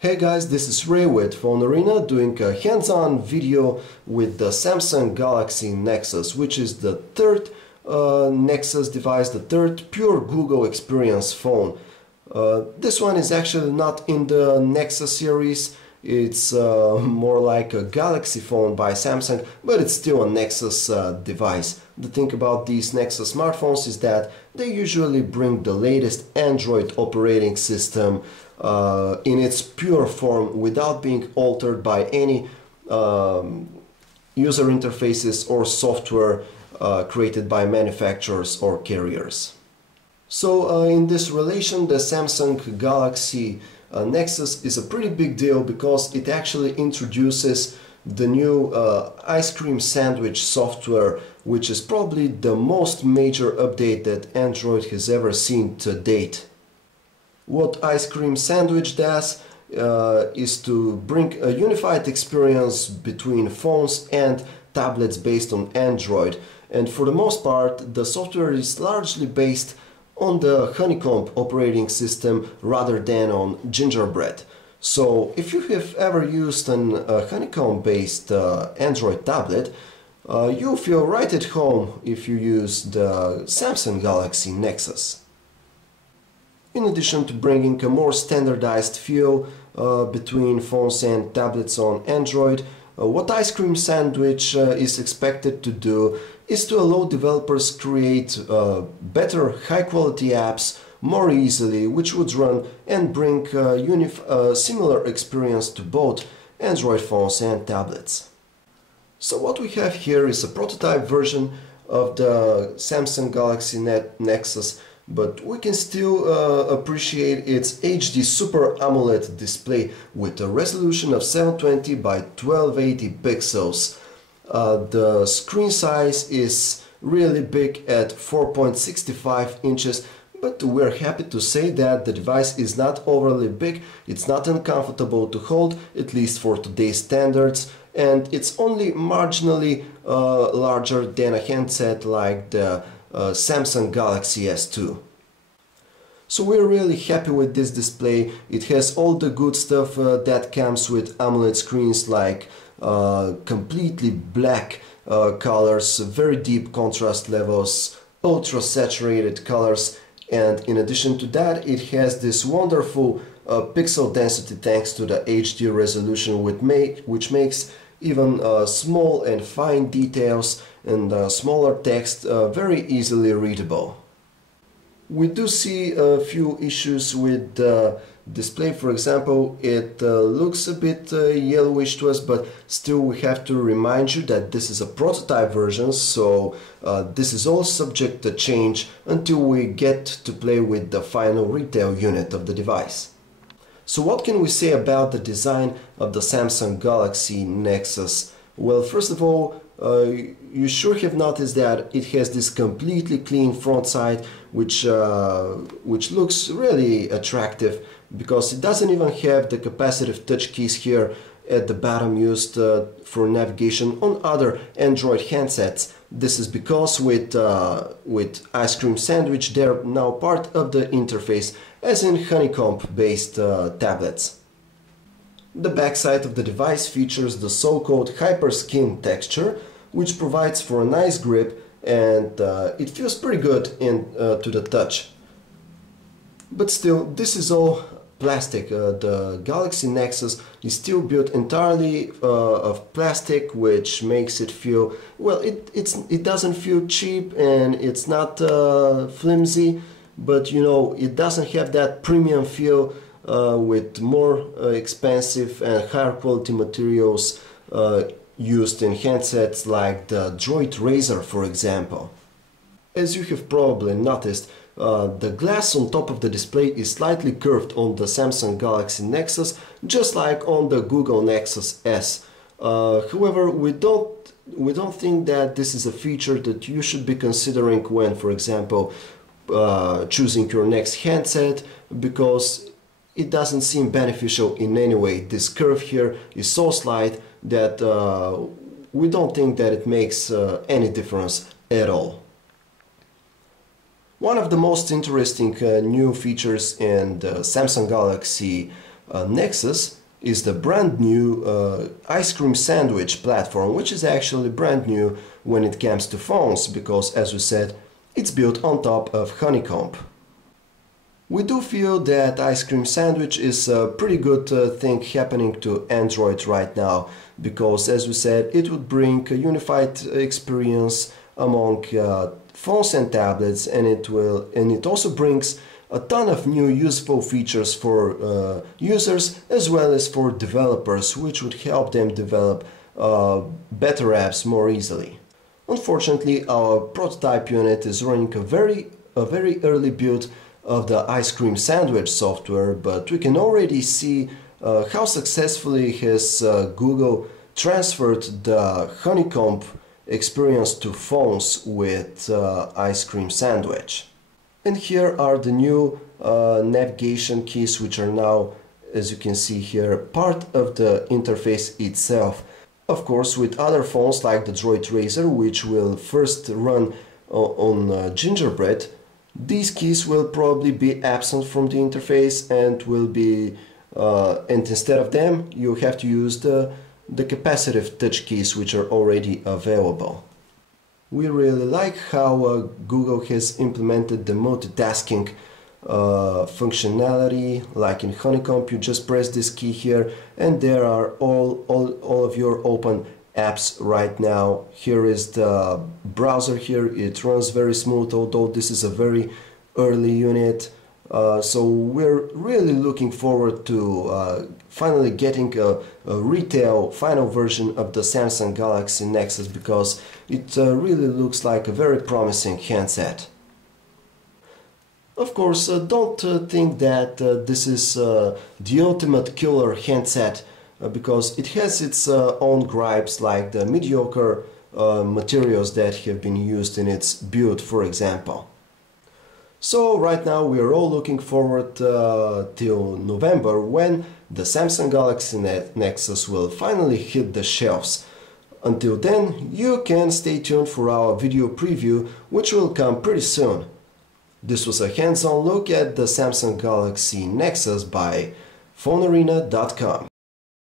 Hey guys, this is Ray with PhoneArena doing a hands-on video with the Samsung Galaxy Nexus, which is the third Nexus device, the third pure Google experience phone. This one is actually not in the Nexus series, it's more like a Galaxy phone by Samsung, but it's still a Nexus device. The thing about these Nexus smartphones is that they usually bring the latest Android operating system in its pure form without being altered by any user interfaces or software created by manufacturers or carriers. So in this relation, the Samsung Galaxy Nexus is a pretty big deal because it actually introduces the new ice cream sandwich software, which is probably the most major update that Android has ever seen to date. What Ice Cream Sandwich does is to bring a unified experience between phones and tablets based on Android, and for the most part the software is largely based on the Honeycomb operating system rather than on Gingerbread. So if you have ever used an Honeycomb based Android tablet, you'll feel right at home if you use the Samsung Galaxy Nexus. In addition to bringing a more standardized feel between phones and tablets on Android, what Ice Cream Sandwich is expected to do is to allow developers create better high-quality apps more easily, which would run and bring a similar experience to both Android phones and tablets. So what we have here is a prototype version of the Samsung Galaxy Nexus, but we can still appreciate its HD Super AMOLED display with a resolution of 720 by 1280 pixels. The screen size is really big at 4.65 inches, but we're happy to say that the device is not overly big, it's not uncomfortable to hold, at least for today's standards, and it's only marginally larger than a handset like the Samsung Galaxy S2. So we're really happy with this display. It has all the good stuff that comes with AMOLED screens, like completely black colors, very deep contrast levels, ultra saturated colors, and in addition to that it has this wonderful pixel density thanks to the HD resolution, which makes even small and fine details and smaller text very easily readable. We do see a few issues with the display. For example, it looks a bit yellowish to us, but still we have to remind you that this is a prototype version, so this is all subject to change until we get to play with the final retail unit of the device. So what can we say about the design of the Samsung Galaxy Nexus? Well, first of all, you sure have noticed that it has this completely clean front side, which looks really attractive because it doesn't even have the capacitive touch keys here at the bottom used for navigation on other Android handsets. This is because with Ice Cream Sandwich they're now part of the interface, as in Honeycomb based tablets. The backside of the device features the so-called HyperSkin texture, which provides for a nice grip, and it feels pretty good to the touch. But still, this is all plastic. The Galaxy Nexus is still built entirely of plastic, which makes it feel, well, it doesn't feel cheap and it's not flimsy, but you know, it doesn't have that premium feel with more expensive and higher quality materials used in handsets like the Droid Razr, for example. As you have probably noticed, the glass on top of the display is slightly curved on the Samsung Galaxy Nexus, just like on the Google Nexus S. However, we don't think that this is a feature that you should be considering when, for example, choosing your next handset, because it doesn't seem beneficial in any way. This curve here is so slight that we don't think that it makes any difference at all. One of the most interesting new features in the Samsung Galaxy Nexus is the brand new ice cream sandwich platform, which is actually brand new when it comes to phones because, as we said, it's built on top of Honeycomb. We do feel that ice cream sandwich is a pretty good thing happening to Android right now because, as we said, it would bring a unified experience among phones and tablets, and it also brings a ton of new useful features for users as well as for developers, which would help them develop better apps more easily. Unfortunately, our prototype unit is running a very early build of the ice cream sandwich software, but we can already see how successfully has Google transferred the Honeycomb experience to phones with ice cream sandwich. And here are the new navigation keys, which are now, as you can see here, part of the interface itself. Of course, with other phones like the Droid Razr, which will first run on Gingerbread, these keys will probably be absent from the interface and will be, and instead of them, you have to use the capacitive touch keys, which are already available. We really like how Google has implemented the multitasking functionality. Like in Honeycomb, you just press this key here and there are all of your open apps right now. Here is the browser here. It runs very smooth, although this is a very early unit. So we're really looking forward to finally getting a retail final version of the Samsung Galaxy Nexus because it really looks like a very promising handset. Of course, don't think that this is the ultimate killer handset because it has its own gripes, like the mediocre materials that have been used in its build, for example. So right now we are all looking forward till November when the Samsung Galaxy Nexus will finally hit the shelves. Until then, you can stay tuned for our video preview, which will come pretty soon. This was a hands-on look at the Samsung Galaxy Nexus by PhoneArena.com.